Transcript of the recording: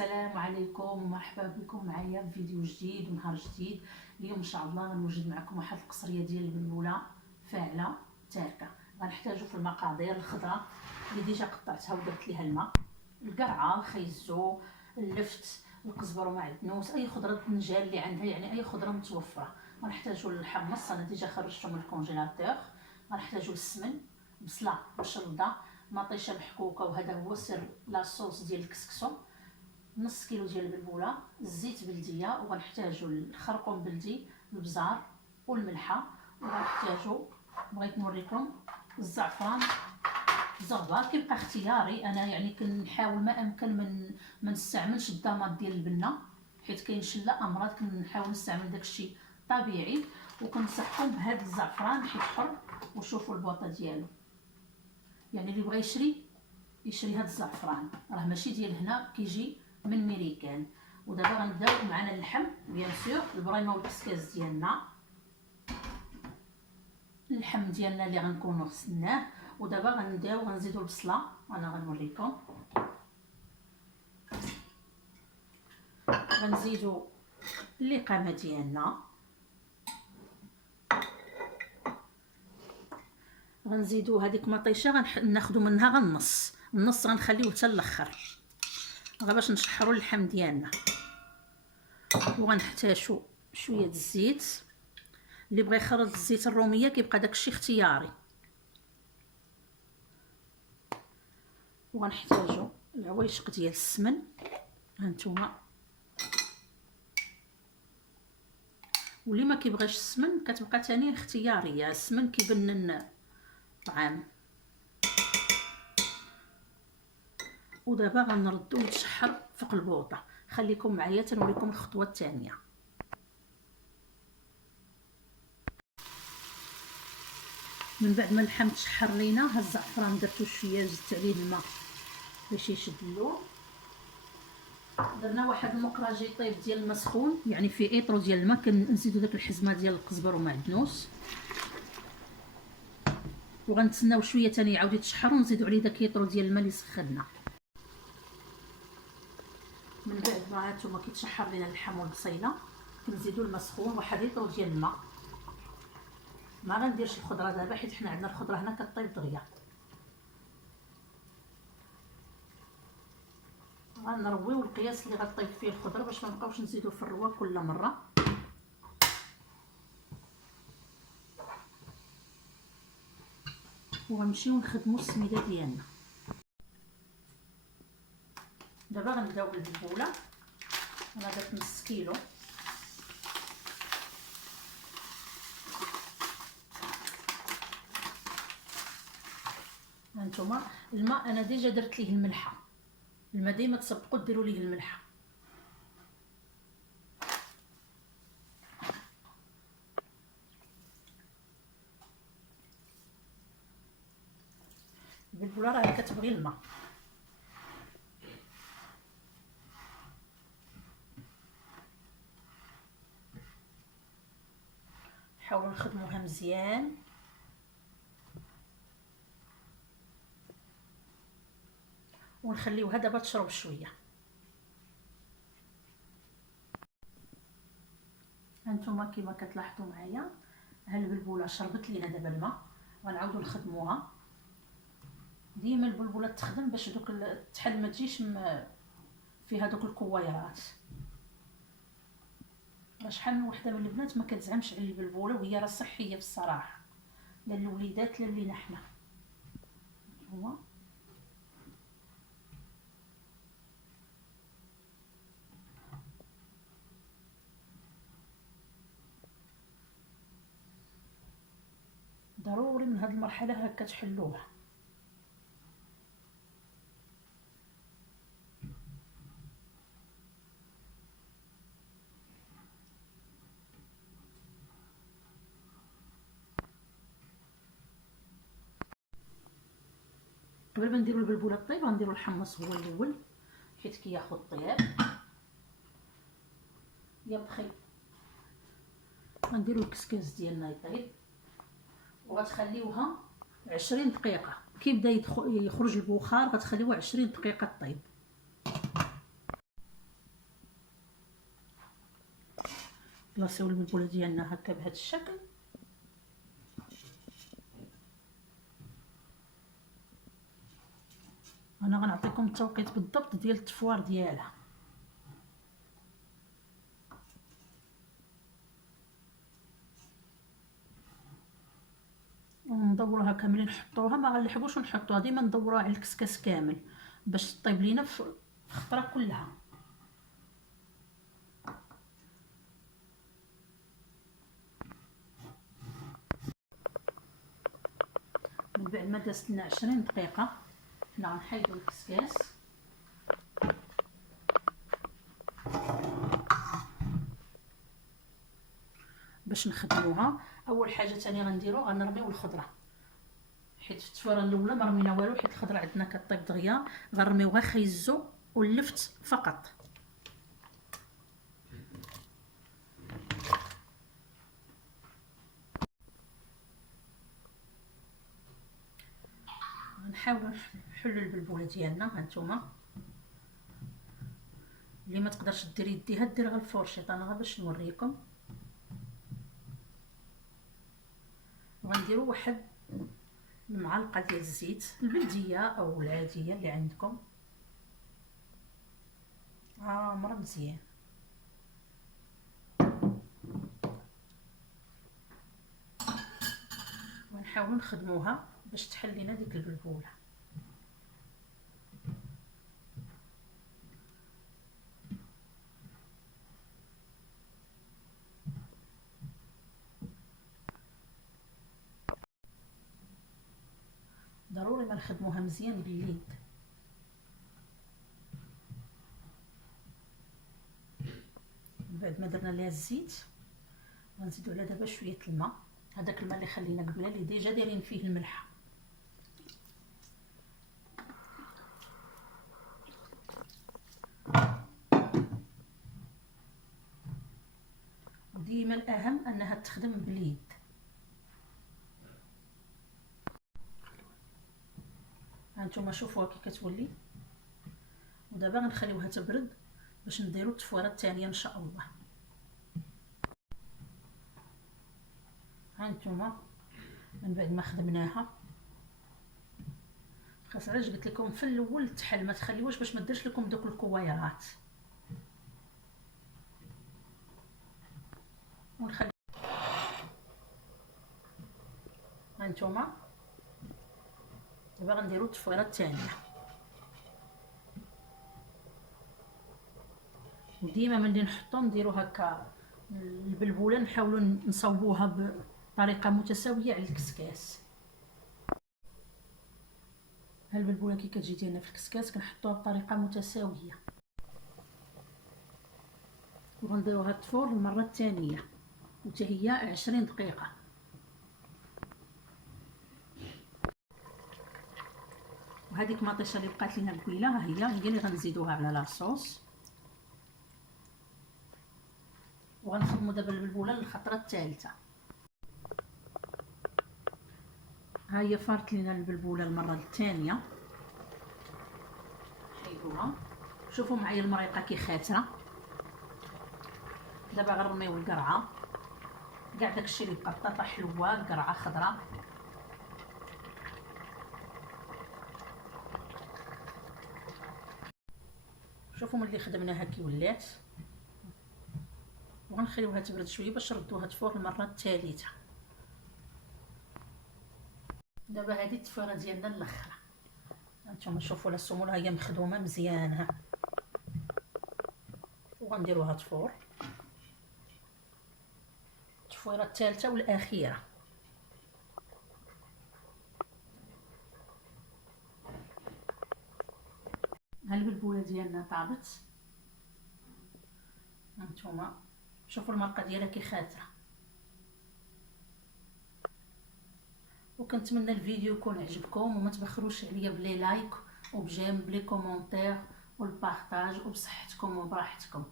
السلام عليكم ومرحبا بكم معايا في فيديو جديد ونهار جديد. اليوم ان شاء الله غنوجد معكم واحد القصريه ديال البلبوله فاعله تاركه. غنحتاجو في المقادير الخضره اللي ديجا قطعتها ودرت ليها الماء، القرعه، الخيزو، اللفت، القزبر ومعدنوس، اي خضره تنجال اللي عندها، يعني اي خضره متوفره. غنحتاجو الحمص، انا ديجا خرجته من الكونجيلاتور. غنحتاجو السمن، بصله وشلده، مطيشه محكوكه، وهذا هو سر لاصوص ديال الكسكسو. نص كيلو ديال البلبوله، الزيت بلديه، وغنحتاجو الخرقوم بلدي، البزار والملحه، وغنحتاجو بغيت نوريكم الزعفران الزغبار. كيبقى اختياري، انا يعني كنحاول ما امكن ما نستعملش الضماد ديال البنه، حيت كاين شله امراض كنحاول نستعمل داكشي طبيعي، وكنصحكم بهذا الزعفران حيت حر. وشوفوا البوطه ديالو، يعني اللي بغى يشري هذا الزعفران راه ماشي ديال هنا، كيجي من ميريكان. ودابا غنبداو معنا اللحم بيان سور، البريمه والكسكاس ديالنا، اللحم ديالنا اللي غنكونوا غسلناه. ودابا غنزيدو البصله، وانا غنوريكم. غنزيدو اللقامه ديالنا، غنزيدو هذيك مطيشه ناخذوا منها غير النص غنخليوه حتى الاخر غير باش نشحروا اللحم ديالنا. وغنحتاجو شويه الزيت، اللي بغى يخرج الزيت الروميه كيبقى داكشي اختياري. وغنحتاجو العويشق ديال السمن، هانتوما. واللي ما كيبغيش السمن كتبقى تاني اختياريه، السمن كيبنن الطعام. ودابا غنردو يتشحر فوق البوطه. خليكم معايا تنوريكم الخطوه الثانيه. من بعد ما اللحم تشحر لينا، ها الزعفران درتو شويه، زدت عليه الماء باش يشد اللون. درنا واحد المقراجي طيب ديال الماء سخون، يعني في ايطرو ديال الماء، كنزيدو داك الحزمه ديال القزبر ومعدنوس، وغنتسناو شويه تاني يعاود يتشحر، ونزيدو عليه داك ايطرو ديال الماء اللي سخنا. من بعد ما هانتوما كيتشحر لينا اللحم والبصيله، كنزيدو الماء سخون، واحد ايطرو ديال الماء. ما غنديرش الخضره دابا حيت حنا عندنا الخضره هنا كطيب دغيا. غنرويو القياس اللي غطيب فيه الخضره باش ما نبقاوش نزيدو في الروا كل مره. وغنمشيو نخدمو السميده ديالنا. دابا غنبداو بالبلبوله، انا درت نص كيلو. هانتوما الماء انا ديجا درت ليه الملحه، الماء ديما تسبقوا ديروا ليه الملحه. البلبوله راه كتبغي الماء. نحاولوا نخدموها مزيان. ونخليوها دابا تشرب شويه. هانتوما كيما كتلاحظوا معايا، ها البلبوله شربت لينا دابا الماء. غنعاودوا نخدموها. ديما البلبوله تخدم باش دوك التحل ما تجيش فيها دوك الكويرات. شحال من وحده من البنات ما كتزعمش على البلبوله، وهي راه صحيه بصراحه، لا الوليدات لا لينا حنا. هو ضروري من هذه المرحله هكا تحلوها. قبل ما نديرو البلبوله طيب غنديرو الحمص هو الاول، حيت كياخذ طياب. يا بخي غنديرو الكسكاس ديالنا يطيب، وغتخليوها 20 دقيقه. كي يبدا يخرج البخار غتخليوها 20 دقيقه طيب. بلاصيو البلبوله ديالنا هكا بهذا الشكل. انا غنعطيكم التوقيت بالضبط ديال التفوار ديالها. وندوروها كاملين، نحطوها ما غنلحقوش نحطوها، ديما ندوروها على الكسكاس كامل باش طيب لينا في الخطره كلها. من بعد ما دازت لنا 20 دقيقه حنا غنحيدو الكسكاس باش نخدموها. اول حاجه ثاني غنديرو غنرميو الخضره، حيت في التفوره الاولى ما رمينا والو، حيت الخضره عندنا كطيب دغيا. غنرميو غير خيزو واللفت فقط. غنحاولوا نحلوا البلبوله ديالنا. هانتوما اللي ما تقدرش دير يديها دير غير الفورشيط، انا غير باش نوريكم. وغنديروا واحد المعلقه ديال الزيت البلديه او العاديه اللي عندكم، عامره مزيان. ونحاولوا نخدموها باش تحل لينا ديك البلبوله. ضروري ما نخدموها مزيان باليد. بعد ما درنا ليها الزيت غنزيدو على دابا شويه الماء، هذاك الماء اللي خلينا قبيله اللي ديجا دايرين فيه الملح. وديما الاهم انها تخدم باليد. هانتوما شوفوها كي كتولي. ودابا غنخليوها تبرد باش نديرو التفويره الثانيه ان شاء الله. هانتوما من بعد ما خدمناها خاص علاش قلت لكم في الاول تحل، ما تخليوش باش ما ديرش لكم دوك الكويرات. ونخلي هانتوما دابا غنديرو التفويره الثانيه. وديما ملي نحطو نديرو هكا البلبوله نحاولوا نصوبوها بطريقه متساويه على الكسكاس. ها البلبوله كي كتجي ديالنا في الكسكاس كنحطوها بطريقه متساويه. وغنديروها تفور المره الثانيه وحتى هي 20 دقيقه. وهذيك مطيشه اللي بقات لينا قبيله ها هي اللي غنزيدوها على لاصوص. وغنخدموا دابا البلبوله للخطره الثالثه. ها هي فارت لينا البلبوله المره الثانيه. حيدوها، شوفوا معايا المريقه كي خاتره. دابا غنرميو القرعه، كاع داكشي اللي بقى، بطاطا حلوه، قرعه خضراء. شوفوا ملي خدمناها كي ولات. وغنخليوها تبرد شويه باش نردوها تفور المره الثالثه. دابا هذه التفويره ديالنا الاخرى. هانتوما شوفوا لا السموله هي مخدومه مزيان. وغنديروها تفور التفويره الثالثه والاخيره. ها البلبوله ديالنا طابت. هانتوما شوفوا المرقه ديالها كي خاتره. وكنتمنى الفيديو يكون عجبكم، وما تبخروش عليا بلي لايك وبجيم بلي كومونتير والبارطاج، وبصحتكم وبراحتكم.